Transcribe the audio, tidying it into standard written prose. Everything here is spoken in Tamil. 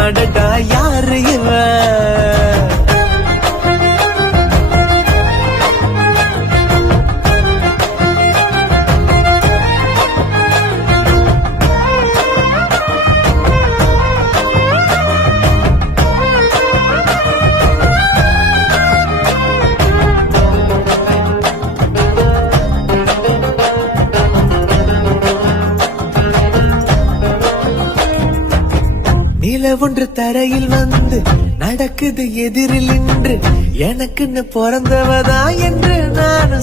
அடடா யாரு இவன்? நிலவொன்று தரையில் வந்து நடக்குது எதிரில் நின்று எனக்குன்னு பிறந்தவதா என்று நான்